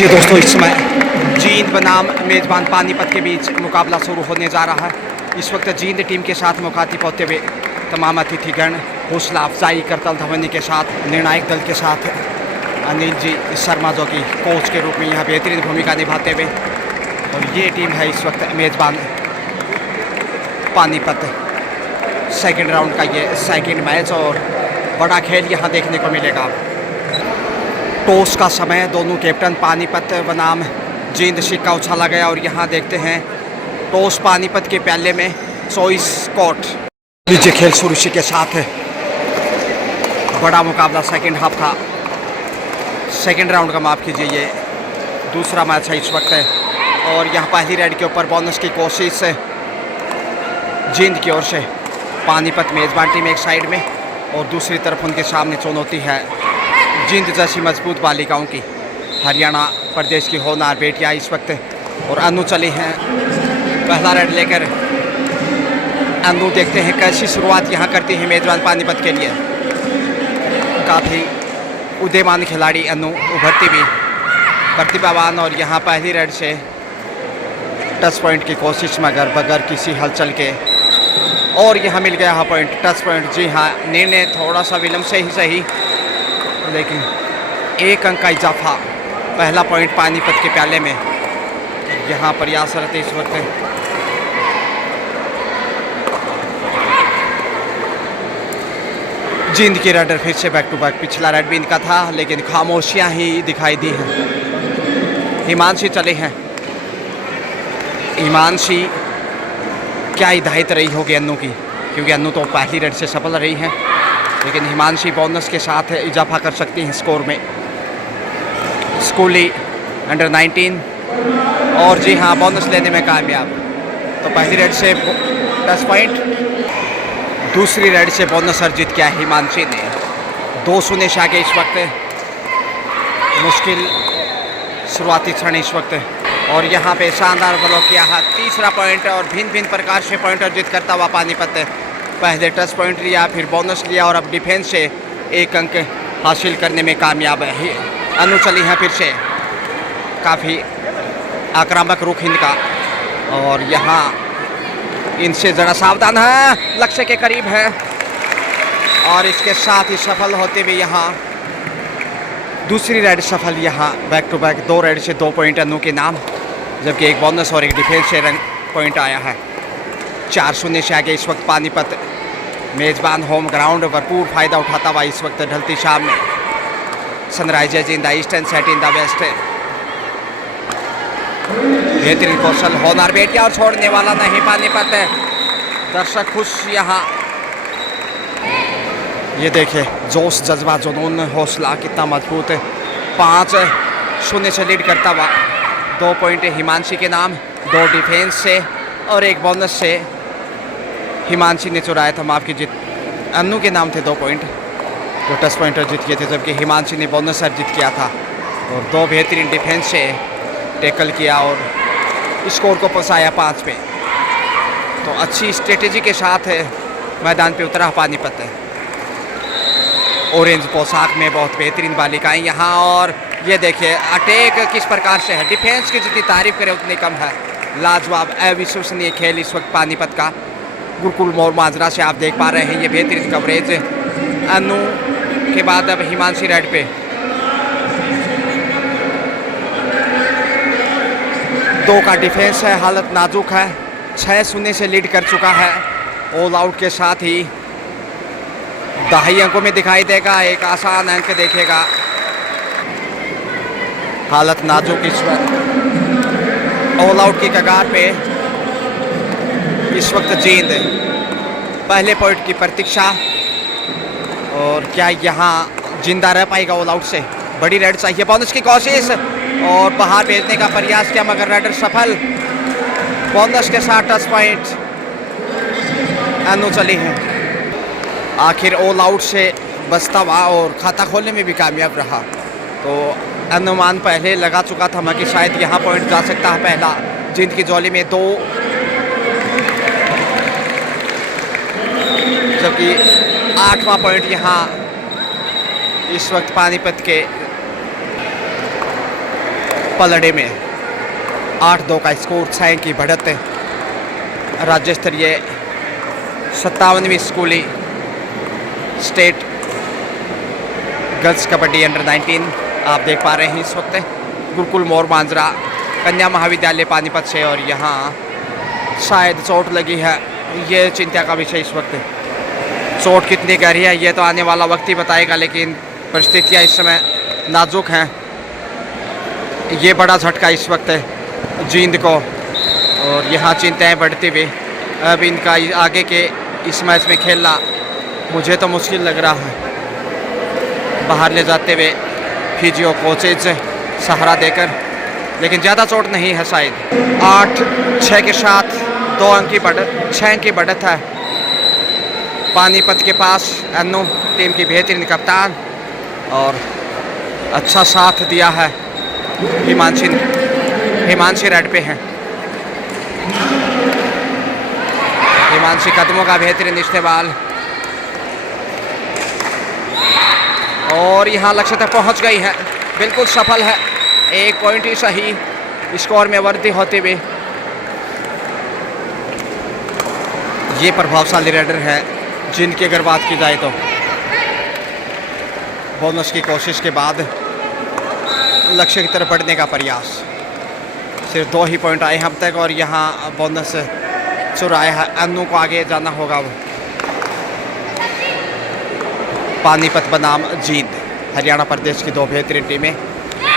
जी दोस्तों, इस समय जींद बनाम मेज़बान पानीपत के बीच मुकाबला शुरू होने जा रहा है। इस वक्त जींद टीम के साथ मुखातिब होते हुए तमाम अतिथिगण हौसला अफजाई करतल ध्वनि के साथ निर्णायक दल के साथ अनिल जी शर्मा जो कि कोच के रूप में यहाँ बेहतरीन भूमिका निभाते हुए, और ये टीम है इस वक्त मेज़बान पानीपत। सेकंड राउंड का ये सेकंड मैच और बड़ा खेल यहाँ देखने को मिलेगा। टॉस का समय, दोनों कैप्टन पानीपत बनाम जींद सिक्का उछाला गया और यहाँ देखते हैं टॉस पानीपत के प्याले में चॉइस कोर्ट। नीचे खेल शुरू के साथ है बड़ा मुकाबला सेकंड हाफ का, सेकंड राउंड का माफ़ कीजिए, ये दूसरा मैच है इस वक्त है। और यहाँ पहली रेड के ऊपर बोनस की कोशिश है जींद की ओर से। पानीपत मेज़बान टीम एक साइड में और दूसरी तरफ उनके सामने चुनौती है जींद जैसी मजबूत बालिकाओं की, हरियाणा प्रदेश की होनहार बेटियां इस वक्त। और अनु चली हैं पहला रेड लेकर। अनु देखते हैं कैसी शुरुआत यहाँ करती है मेज़बान पानीपत के लिए। काफ़ी उदीयमान खिलाड़ी अनु, उभरती भी प्रतिभावान। और यहाँ पहली रेड से टच पॉइंट की कोशिश मगर बगैर किसी हलचल के, और यहाँ मिल गया पॉइंट, टच पॉइंट। जी हाँ, निर्णय थोड़ा सा विलम्ब से ही सही, लेकिन एक अंक का इजाफा, पहला पॉइंट पानीपत के प्याले में। यहाँ प्रयासरत इस वक्त जींद की रेडर फिर से बैक टू बैक। पिछला रेड भी इनका था लेकिन खामोशियाँ ही दिखाई दी हैं। हिमांशी चले हैं। हिमांशी क्या हिदायत रही होगी अन्नू की, क्योंकि अन्नू तो पहली रेड से सफल रही हैं, लेकिन हिमांशी बोनस के साथ इजाफा कर सकती हैं स्कोर में। स्कूली अंडर 19 और जी हाँ बोनस लेने में कामयाब। तो पहली रेड से 10 पॉइंट, दूसरी रेड से बोनस अर्जित किया हिमांशी ने। 2-0 से आगे इस वक्त, मुश्किल शुरुआती क्षण इस वक्त। और यहाँ पे शानदार ब्लॉक किया है, तीसरा पॉइंट, और भिन्न भिन्न प्रकार से पॉइंट अर्जित करता हुआ पानीपत पहले टच पॉइंट लिया, फिर बोनस लिया और अब डिफेंस से एक अंक हासिल करने में कामयाब है। अनु चली हैं फिर से, काफ़ी आक्रामक रुख इनका, और यहाँ इनसे ज़रा सावधान है, लक्ष्य के करीब है। और इसके साथ ही सफल होते हुए यहाँ दूसरी रेड सफल, यहाँ बैक टू बैक 2 रेड से 2 पॉइंट अनु के नाम, जबकि एक बोनस और एक डिफेंस से रंग पॉइंट आया है। 4-0 से आगे इस वक्त पानीपत। मेज़बान होम ग्राउंड भरपूर फ़ायदा उठाता हुआ इस वक्त ढलती शाम में। Sun rises in the east and set in the west. बेहतरीन कौशल, होनहार बेटियां और छोड़ने वाला नहीं पानीपत। दर्शक खुश यहाँ, ये देखिए जोश, जज्बा, जुनून, हौसला कितना मजबूत है। 5-0 से लीड करता हुआ 2 पॉइंट हिमांशी के नाम, 2 डिफेंस से और एक बोनस से हिमांशी ने चुराया था, माफ़ कीजिए अन्नू के नाम थे 2 पॉइंट, जो टच पॉइंट अर्जित किए थे, जबकि हिमांशी ने बोनस अर्जित किया था। और 2 बेहतरीन डिफेंस से टैकल किया और स्कोर को पहुँचाया 5 पे। तो अच्छी स्ट्रेटेजी के साथ मैदान पे उतरा पानीपत। ऑरेंज पोशाक में बहुत बेहतरीन बालिकाएं यहाँ, और ये देखिए अटैक किस प्रकार से है। डिफेंस की जितनी तारीफ करें उतनी कम है। लाजवाब अविश्वसनीय खेल इस वक्त पानीपत का। गुरुकुल मोड़ माजरा से आप देख पा रहे हैं ये बेहतरीन कवरेज। अनु के बाद अब हिमांशी रेड पे। 2 का डिफेंस है, हालत नाजुक है। 6-0 से लीड कर चुका है। ऑल आउट के साथ ही 2.5 अंकों में दिखाई देगा, एक आसान अंक देखेगा। हालत नाजुक इस वक्त, ऑल आउट की कगार पे इस वक्त जींद। पहले पॉइंट की प्रतीक्षा, और क्या यहाँ जिंदा रह पाएगा ऑल आउट से? बड़ी रेड चाहिए, बोनस की कोशिश और बाहर भेजने का प्रयास किया मगर रेडर सफल। बोनस के साथ टच पॉइंट अनु चली है। आखिर ऑल आउट से बचता हुआ और खाता खोलने में भी कामयाब रहा। तो अनुमान पहले लगा चुका था मैं कि शायद यहाँ पॉइंट जा सकता है पहला। जींद की झोली में 2, जबकि 8वां पॉइंट यहाँ इस वक्त पानीपत के पलड़े में 8-2 का स्कोर, 6 की बढ़त है। राज्य स्तरीय 57वीं स्कूली स्टेट गर्ल्स कबड्डी अंडर 19 आप देख पा रहे हैं इस वक्त गुरुकुल मोर मांजरा कन्या महाविद्यालय पानीपत से। और यहाँ शायद चोट लगी है, ये चिंता का विषय इस वक्त। चोट कितनी गहरी है ये तो आने वाला वक्त ही बताएगा, लेकिन परिस्थितियाँ इस समय नाजुक हैं। ये बड़ा झटका इस वक्त जींद को, और यहाँ चिंताएं बढ़ती हुई। अब इनका आगे के इस मैच में खेलना मुझे तो मुश्किल लग रहा है। बाहर ले जाते हुए फिजियो कोचेज सहारा देकर, लेकिन ज़्यादा चोट नहीं है शायद। 8-6 के साथ 2 अंक की बढ़त, 6 अंक की बढ़त है पानीपत के पास। अन्नू टीम की बेहतरीन कप्तान, और अच्छा साथ दिया है हिमांशी रेड पे हैं। हिमांशी कदमों का बेहतरीन इस्तेमाल, और यहाँ लक्ष्य तक पहुँच गई है, बिल्कुल सफल है। 1 पॉइंट ही सही स्कोर में वृद्धि होते हुए। ये प्रभावशाली रेडर है जिनकी अगर बात की जाए तो बोनस की कोशिश के बाद लक्ष्य की तरफ बढ़ने का प्रयास। सिर्फ 2 ही पॉइंट आए अब तक, और यहाँ बोनस चुराया है। अन्नू को आगे जाना होगा। पानीपत बनाम जींद हरियाणा प्रदेश की 2 बेहतरीन टीमें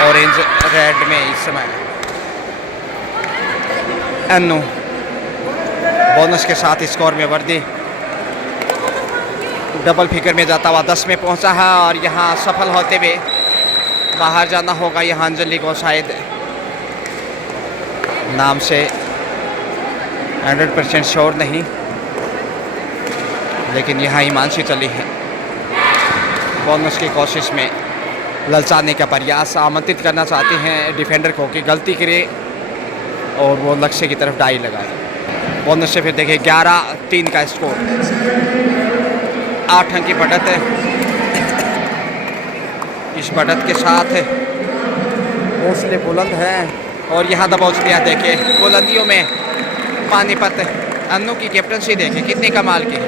ऑरेंज रेड में इस समय। अन्नू बोनस के साथ स्कोर में वृद्धि, डबल फिगर में जाता हुआ 10 में पहुंचा है, और यहाँ सफल होते हुए बाहर जाना होगा। यहाँ अंजलि को शायद नाम से 100% श्योर नहीं, लेकिन यहाँ हिमांशी चली है। बोनस की कोशिश में ललचाने का प्रयास, आमंत्रित करना चाहते हैं डिफेंडर को कि गलती करे और वो लक्ष्य की तरफ डाई लगाए। बोनस से फिर देखिए 11-3 का स्कोर, 8 अंक की बढ़त है। इस बढ़त के साथ हौसले बुलंद हैं, और यहाँ दबाव दिया देखिए बुलंदियों में पानीपत। अन्नू की कैप्टनसी देखिए कितनी कमाल की।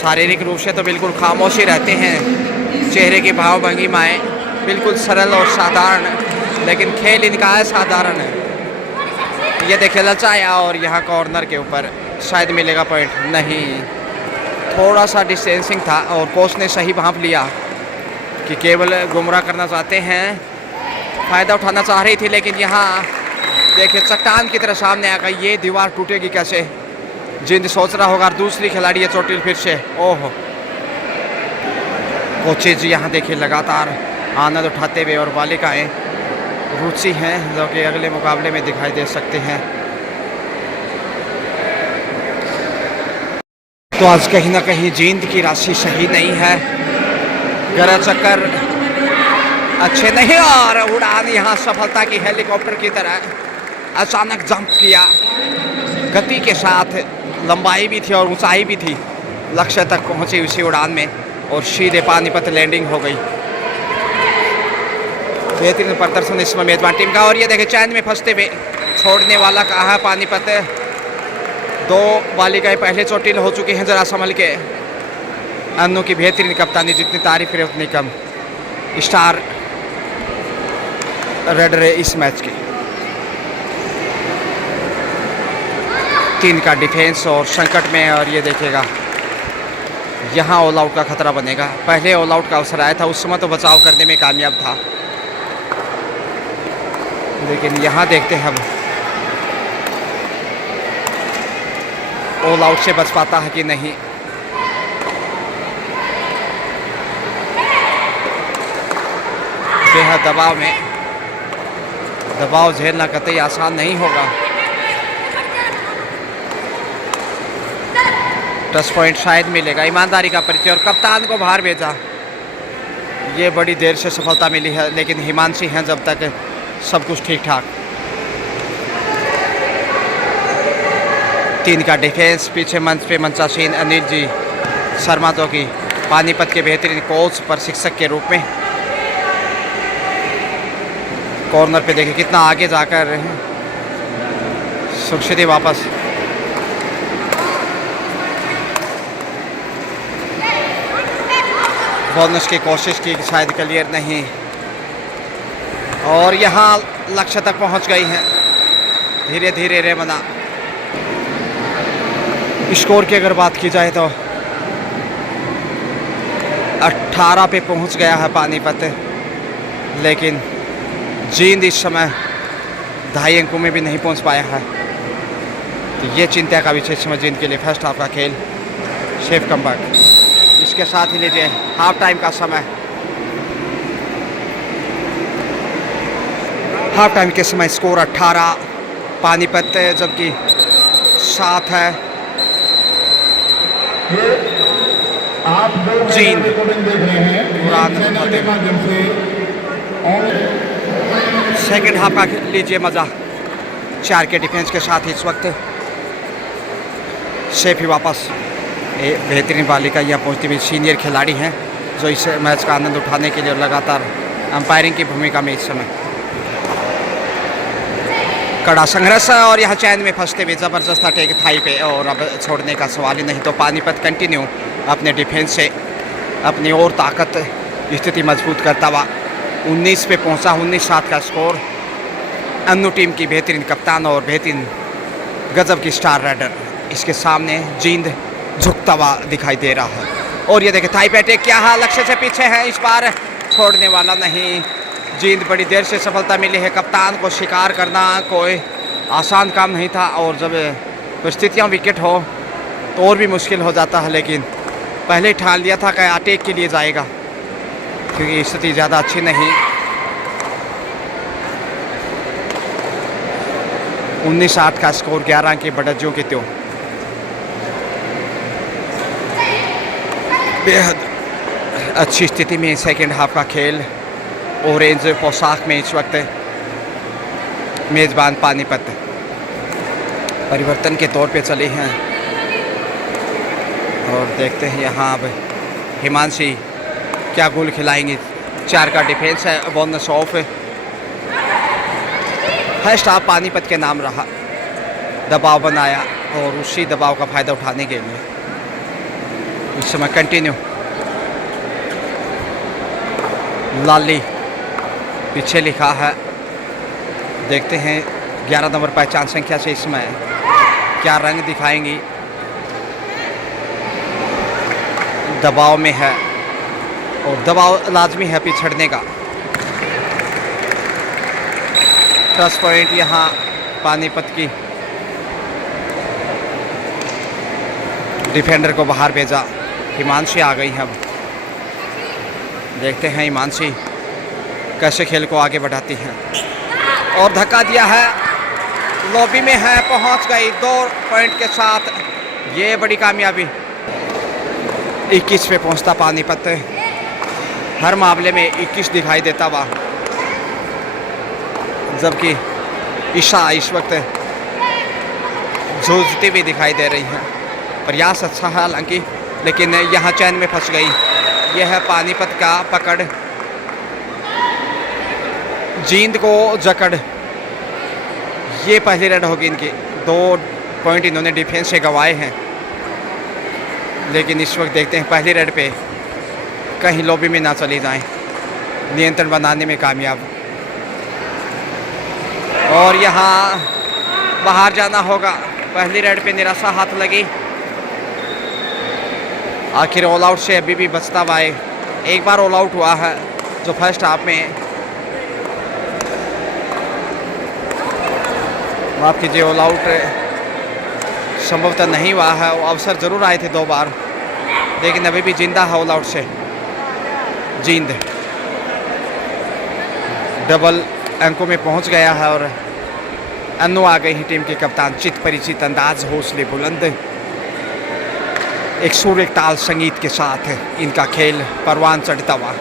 शारीरिक रूप से तो बिल्कुल खामोश ही रहते हैं, चेहरे की भाव भंगिमाएँ बिल्कुल सरल और साधारण, लेकिन खेल इनका है साधारण है। ये देखिए ललचाया, और यहाँ कॉर्नर के ऊपर शायद मिलेगा पॉइंट, नहीं, थोड़ा सा डिस्टेंसिंग था, और कोच ने सही भांप लिया कि केवल गुमराह करना चाहते हैं, फ़ायदा उठाना चाह रही थी। लेकिन यहाँ देखिए चट्टान की तरह सामने आ गई, ये दीवार टूटेगी कैसे। जिंद सोच रहा होगा, दूसरी खिलाड़ी है चोटिल फिर से। ओहो, कोचेज यहाँ देखिए लगातार आनंद उठाते हुए, और बालिकाएँ रुचि हैं जो कि अगले मुकाबले में दिखाई दे सकते हैं। तो आज कहीं ना कहीं जींद की राशि सही नहीं है, गरा चक्कर अच्छे नहीं, और उड़ान यहाँ सफलता की हेलीकॉप्टर की तरह अचानक जंप किया। गति के साथ लंबाई भी थी और ऊंचाई भी थी, लक्ष्य तक पहुंची उसी उड़ान में, और सीधे पानीपत लैंडिंग हो गई। बेहतरीन प्रदर्शन इसमें मेजबान टीम का, और ये देखे चैन में फंसते हुए छोड़ने वाला कहा है पानीपत। 2 बालिकाएं पहले चोटिल हो चुकी हैं, जरा संभल के। अन्नू की बेहतरीन कप्तानी, जितनी तारीफ करे उतनी कम। स्टार रेडर है इस मैच की। 3 का डिफेंस और संकट में, और ये देखेगा यहाँ ऑल आउट का खतरा बनेगा। पहले ऑल आउट का अवसर आया था, उस समय तो बचाव करने में कामयाब था, लेकिन यहाँ देखते हैं अब ऑल आउट से बच पाता है कि नहीं। बेहद दबाव में, दबाव झेलना कतई आसान नहीं होगा। टच पॉइंट शायद मिलेगा, ईमानदारी का परिचय, और कप्तान को बाहर भेजा। ये बड़ी देर से सफलता मिली है, लेकिन हिमांशी हैं जब तक सब कुछ ठीक ठाक। 3 का डिफेंस, पीछे मंच पे मंचासीन अनिल जी शर्मा जो कि पानीपत के बेहतरीन कोच प्रशिक्षक के रूप में। कॉर्नर पे देखिए कितना आगे जाकर सुरक्षित वापस। बोनस की कोशिश की, शायद क्लियर नहीं, और यहाँ लक्ष्य तक पहुँच गई हैं धीरे धीरे रेमना। स्कोर की अगर बात की जाए तो 18 पे पहुँच गया है पानीपत, लेकिन जींद इस समय 2.5 अंकों में भी नहीं पहुँच पाया है। तो ये चिंता का विषय समय जींद के लिए। फर्स्ट हाफ का खेल सेफ कमबैक। इसके साथ ही लीजिए हाफ टाइम का समय। हाफ टाइम के समय स्कोर 18 पानीपत, जबकि 7 है आप जींद। रिकॉर्डिंग देख रहे हैं सेकेंड हाफ का लीजिए मज़ा। 4 के डिफेंस के साथ इस वक्त सेफ ही वापस। बेहतरीन बालिका यहाँ पहुँचती हुई सीनियर खिलाड़ी हैं जो इस मैच का आनंद उठाने के लिए लगातार अंपायरिंग की भूमिका में इस समय। कड़ा संघर्ष और यहाँ चैन में फंसते हुए ज़बरदस्त अटैक थाई पे, और अब छोड़ने का सवाल ही नहीं। तो पानीपत कंटिन्यू अपने डिफेंस से अपनी और ताकत स्थिति मजबूत करता हुआ 19 पे पहुँचा। 19-7 का स्कोर। अन्नू टीम की बेहतरीन कप्तान और बेहतरीन गजब की स्टार राइडर, इसके सामने जींद झुकता हुआ दिखाई दे रहा है। और ये देखिए थाई पे अटैक क्या है, लक्ष्य से पीछे है, इस बार छोड़ने वाला नहीं। जींद बड़ी देर से सफलता मिली है। कप्तान को शिकार करना कोई आसान काम नहीं था, और जब परिस्थितियाँ विकेट हो तो और भी मुश्किल हो जाता है, लेकिन पहले ठान लिया था कि अटैक के लिए जाएगा, क्योंकि स्थिति ज़्यादा अच्छी नहीं। 19-8 का स्कोर, 11 अंक की बढ़त जो कि त्यों बेहद अच्छी स्थिति में सेकेंड हाफ का खेल। ऑरेंज पोशाक में इस वक्त मेज़बान पानीपत परिवर्तन के तौर पे चले हैं, और देखते हैं यहाँ अब हिमांशी क्या गोल खिलाएंगी। 4 का डिफेंस है, bonus of first half Panipat के नाम रहा। दबाव बनाया और उसी दबाव का फ़ायदा उठाने के लिए इस समय कंटिन्यू। लाली पीछे लिखा है, देखते हैं 11 नंबर पहचान संख्या से इसमें क्या रंग दिखाएंगी। दबाव में है, और दबाव लाजमी है पिछड़ने का। प्लस पॉइंट यहाँ पानीपत की डिफेंडर को बाहर भेजा। हिमांशी आ गई है। अब देखते हैं हिमांशी कैसे खेल को आगे बढ़ाती है, और धक्का दिया है, लॉबी में है, पहुंच गई 2 पॉइंट के साथ। ये बड़ी कामयाबी। 21 पे पहुंचता पानीपत, हर मामले में 21 दिखाई देता हुआ, जबकि ईशा इस वक्त जूझती हुई दिखाई दे रही है। प्रयास अच्छा है हालांकि, लेकिन यहाँ चैन में फंस गई। यह है पानीपत का पकड़, जींद को जकड़। ये पहली रेड होगी इनकी। 2 पॉइंट इन्होंने डिफेंस से गंवाए हैं, लेकिन इस वक्त देखते हैं पहली रेड पे कहीं लॉबी में ना चली जाएं, नियंत्रण बनाने में कामयाब। और यहाँ बाहर जाना होगा। पहली रेड पे निराशा हाथ लगी। आखिर ऑल आउट से अभी भी बचता हुआ है। एक बार ऑल आउट हुआ है जो फर्स्ट हाफ में, माफ़ कीजिए, ऑल आउट संभवतः नहीं हुआ है। वो अवसर ज़रूर आए थे 2 बार, लेकिन अभी भी जिंदा है ऑल आउट से जींद। डबल अंकों में पहुंच गया है, और अन्नू आ गई है टीम के कप्तान। चित परिचित अंदाज, हौसले बुलंद, एक सुर एक ताल संगीत के साथ इनका खेल परवान चढ़ता हुआ।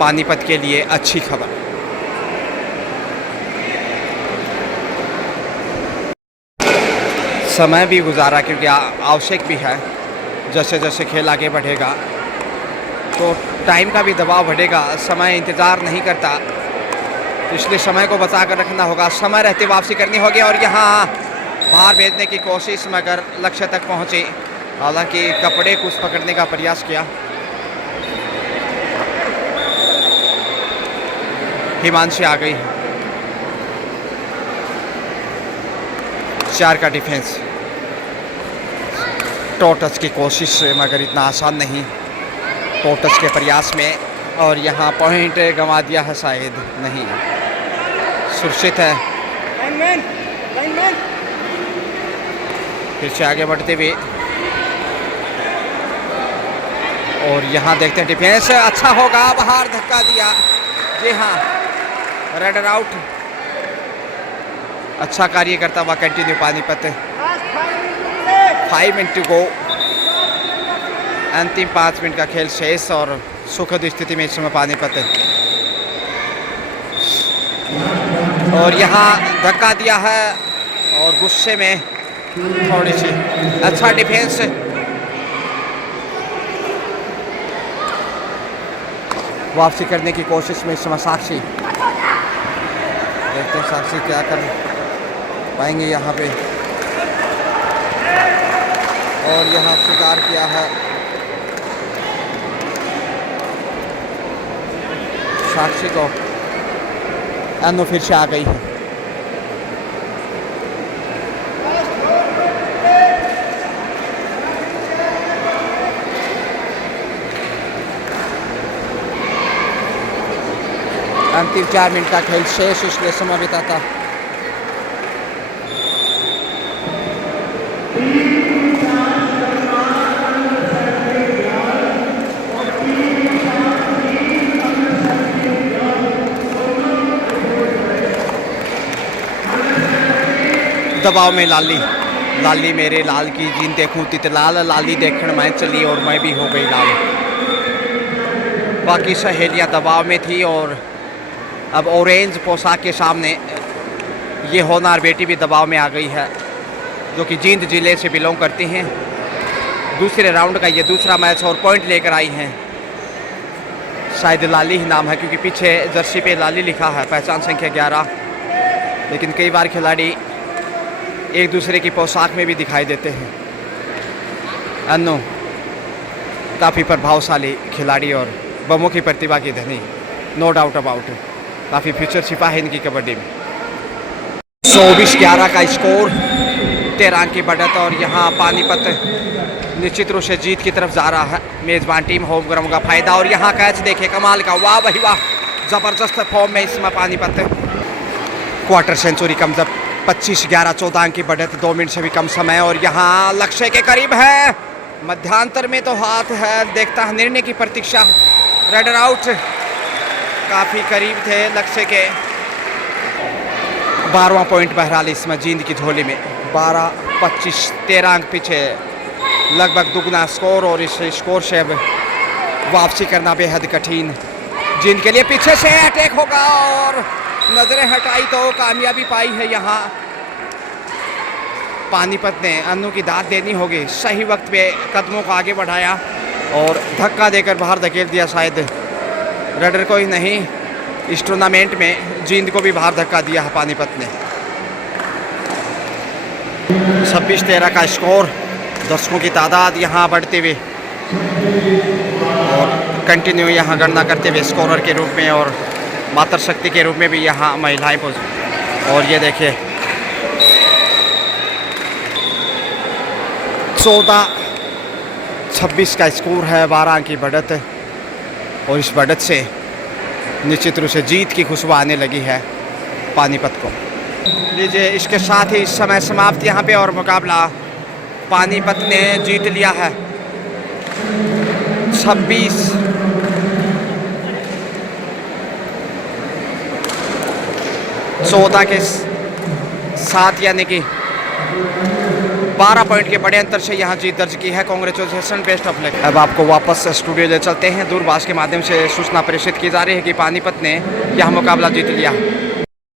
पानीपत के लिए अच्छी खबर। समय भी गुजारा, क्योंकि आवश्यक भी है। जैसे जैसे खेल आगे बढ़ेगा तो टाइम का भी दबाव बढ़ेगा, समय इंतज़ार नहीं करता। इसलिए समय को बचा कर रखना होगा, समय रहते वापसी करनी होगी। और यहाँ बाहर भेजने की कोशिश मगर लक्ष्य तक पहुँची, हालांकि कपड़े कुछ पकड़ने का प्रयास किया। हिमांशी आ गई, 4 का डिफेंस। टो टच की कोशिश मगर इतना आसान नहीं टो टच के प्रयास में, और यहाँ पॉइंट गंवा दिया है, शायद नहीं, सुरक्षित है। फिर से आगे बढ़ते हुए, और यहाँ देखते हैं डिफेंस अच्छा होगा, बाहर धक्का दिया। जी हाँ, रेडर आउट। अच्छा कार्य करता हुआ continue Panipat. 5 minute to go, अंतिम 5 मिनट का खेल शेष और सुखद स्थिति में इस समय पानीपत है। और यहाँ धक्का दिया है और गुस्से में थोड़ी सी अच्छा डिफेंस। वापसी करने की कोशिश में इस समय साक्षी, देखते हैं साक्षी क्या कर पाएंगे यहाँ पे। और यहाँ स्वीकार किया है साक्षी को। अनु फिर से आ गई है। अंतिम 4 मिनट का खेल शेष, इसलिए समय बिताता। दबाव में लाली, लाली मेरे लाल की जीन देखूं तितलाल, लाली देखण मैं चली और मैं भी हो गई लाल। बाकी सहेलियां दबाव में थी और अब ऑरेंज पोशाक के सामने ये होनार बेटी भी दबाव में आ गई है, जो कि जींद जिले से बिलोंग करती हैं। दूसरे राउंड का ये दूसरा मैच और पॉइंट लेकर आई हैं। शायद लाली ही नाम है, क्योंकि पीछे जर्सी पे लाली लिखा है, पहचान संख्या 11। लेकिन कई बार खिलाड़ी एक दूसरे की पोशाक में भी दिखाई देते हैं। अन्नू काफ़ी प्रभावशाली खिलाड़ी और बहुमुखी प्रतिभा की धनी, नो डाउट अबाउट। काफ़ी फ्यूचर छिपा है इनकी कबड्डी में। 24-11 का स्कोर, 13 अंक की बढ़त। और यहाँ पानीपत निश्चित रूप से जीत की तरफ जा रहा है। मेज़बान टीम होम ग्राउंड का फायदा। और यहाँ कैच देखे कमाल का, वाह भाई वाह, ज़बरदस्त फॉर्म में इसमें पानीपत। क्वार्टर सेंचुरी कम, जब 25-11, 14 अंक की बढ़त, 2 मिनट से भी कम समय। और यहाँ लक्ष्य के करीब है, मध्यांतर में तो हाथ है, देखता है निर्णय की प्रतीक्षा। रेडर आउट, काफ़ी करीब थे लक्ष्य के। 12वां पॉइंट बहरहाल इसमें जींद की झोली में। 12-25, 13 अंक पीछे, लगभग दुगना स्कोर। और इस स्कोर से अब वापसी करना बेहद कठिन जींद के लिए। पीछे से अटैक होगा और नजरें हटाई तो कामयाबी पाई है यहाँ पानीपत ने। अन्नू की दाद देनी होगी, सही वक्त पे कदमों को आगे बढ़ाया और धक्का देकर बाहर धकेल दिया। शायद रेडर को ही नहीं, इस टूर्नामेंट में जींद को भी बाहर धक्का दिया है पानीपत ने। 26-13 का स्कोर, दर्शकों की तादाद यहाँ बढ़ते हुए और कंटिन्यू यहाँ गणना करते हुए स्कोरर के रूप में और मातृ शक्ति के रूप में भी यहाँ महिलाएं पहुँच। और ये देखिए 14-26 का स्कोर है, 12 अंक की बढ़त। और इस बढ़त से निश्चित रूप से जीत की खुशबू आने लगी है पानीपत को। लीजिए, इसके साथ ही इस समय समाप्त यहाँ पे और मुकाबला पानीपत ने जीत लिया है 26-14 के साथ, यानी कि 12 पॉइंट के बड़े अंतर से यहाँ जीत दर्ज की है। Congratulation, best of luck. अब आपको वापस स्टूडियो ले चलते हैं। दूरभाष के माध्यम से सूचना प्रेषित की जा रही है कि पानीपत ने यह मुकाबला जीत लिया।